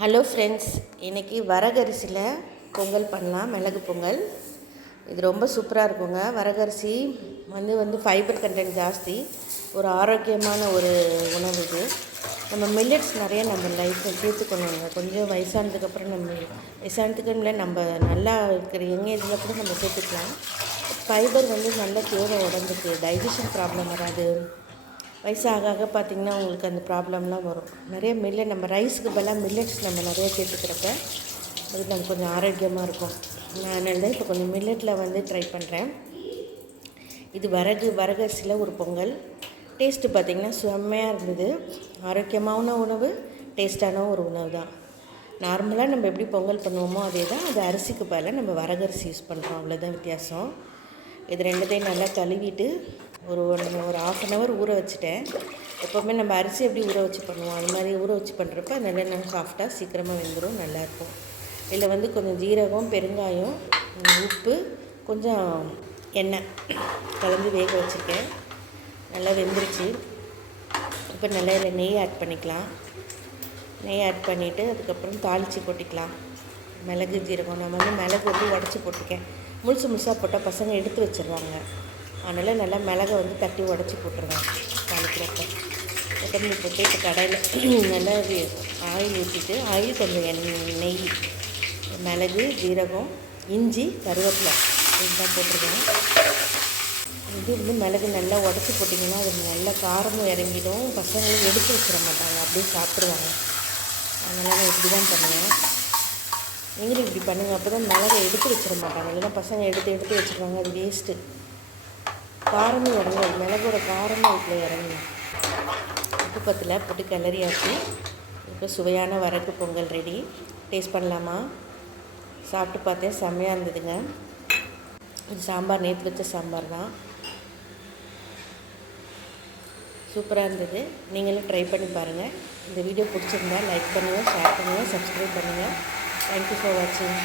Hello friends இன்றைக்கி வரகரிசியில் பொங்கல் பண்ணலாம். மிளகு பொங்கல். இது ரொம்ப சூப்பராக இருக்குங்க. வரகரிசி வந்து வந்து ஃபைபர் கண்டென்ட் ஜாஸ்தி. ஒரு ஆரோக்கியமான ஒரு உணவு இது. நம்ம மில்லட்ஸ் நிறைய நம்ம லைஃப்பில் சேர்த்துக்கணுங்க. கொஞ்சம் வயசானதுக்கப்புறம் நம்ம வயசானதுக்கு நம்ம நல்லா இருக்கிற எங்கே இதில் கூட நம்ம சேர்த்துக்கலாம். ஃபைபர் வந்து நல்ல தேவை உடம்புக்கு. டைஜஷன் ப்ராப்ளம் வராது. வயசாக ஆக பார்த்திங்கன்னா உங்களுக்கு அந்த ப்ராப்ளம்லாம் வரும். நிறைய மில்லட் நம்ம ரைஸுக்கு பதிலாக மில்லட்ஸ் நம்ம நிறைய சேர்த்துக்கிறப்ப அது நமக்கு கொஞ்சம் ஆரோக்கியமாக இருக்கும். நான் அதனால தான் இப்போ கொஞ்சம் மில்லட்டில் வந்து ட்ரை பண்ணுறேன் இது வரகு வரகரிசியில் ஒரு பொங்கல். டேஸ்ட்டு பார்த்திங்கன்னா செம்மையாக இருந்தது. ஆரோக்கியமான உணவு டேஸ்ட்டான ஒரு உணவு தான். நார்மலாக நம்ம எப்படி பொங்கல் பண்ணுவோமோ அதே தான். அது அரிசிக்கு பதிலாக நம்ம வரகரிசி யூஸ் பண்ணுறோம் அவ்வளோதான் வித்தியாசம். இது ரெண்டுத்தையும் நல்லா கழுவிட்டு ஒரு ஒன் ஒரு ஆஃப் அன் ஹவர் ஊற வச்சுட்டேன். எப்போவுமே நம்ம அரிசி எப்படி ஊற வச்சு பண்ணுவோம்? அது மாதிரி ஊற வச்சு பண்ணுறப்ப நல்லா நல்லா சாஃப்டாக சீக்கிரமாக வெந்துடும் நல்லாயிருக்கும் இதில் வந்து கொஞ்சம் ஜீரகம் பெருங்காயம் உப்பு கொஞ்சம் எண்ணெய் கலந்து வேக வச்சுருக்கேன். நல்லா வெந்துருச்சு. இப்போ நல்லா இதில் நெய் ஆட் பண்ணிக்கலாம். நெய் ஆட் பண்ணிவிட்டு அதுக்கப்புறம் தாளித்து கொட்டிக்கலாம். மிளகு ஜீரகம். நான் வந்து மிளகு வந்து உடச்சி போட்டிருக்கேன். முழுசு முழுசாக போட்டால் பசங்க எடுத்து வச்சிடுறாங்க அதனால் நல்லா மிளகை வந்து தட்டி உடச்சி போட்டுருவேன். தாளிக்கிறப்ப. கொத்தமல்லி போட்டு இப்போ கடையில் நல்லா ஆயில் ஊற்றிட்டு ஆயில் கொஞ்சம் எண்ணெய் நெய் மிளகு ஜீரகம் இஞ்சி கருவேப்பிலை இதுதான் போட்டிருக்கேன். இது வந்து மிளகு நல்லா உடச்சி போட்டிங்கன்னா அது நல்லா காரமும் இறங்கிடும். பசங்களும் எடுத்து வச்சிட மாட்டாங்க. அப்படியே சாப்பிடுவாங்க. அதனால் நான் இப்படி தான் பண்ணுவேன். நீங்களும் இப்படி பண்ணுங்கள் அப்போ தான் மிளகை எடுத்து வச்சிட மாட்டாங்க. இல்லைன்னா பசங்க எடுத்து எடுத்து வச்சுருவாங்க. அது வேஸ்ட்டு காரமே இறங்கும் மிளகோட காரமும் இதில் இறங்கணும் உப்பு பத்தில் போட்டு கிளறியாச்சு இப்போ சுவையான வரக்கு பொங்கல் ரெடி டேஸ்ட் பண்ணலாமா? சாப்பிட்டு பார்த்தேன். செம்மையாக இருந்ததுங்க. இது சாம்பார் நேற்று வச்ச சாம்பார் தான். சூப்பராக இருந்தது. நீங்களும் ட்ரை பண்ணி பாருங்கள் இந்த வீடியோ பிடிச்சிருந்தா லைக் பண்ணுங்கள் ஷேர் பண்ணுங்கள் சப்ஸ்கிரைப் பண்ணுங்கள் தேங்க்யூ ஃபார் வாட்சிங்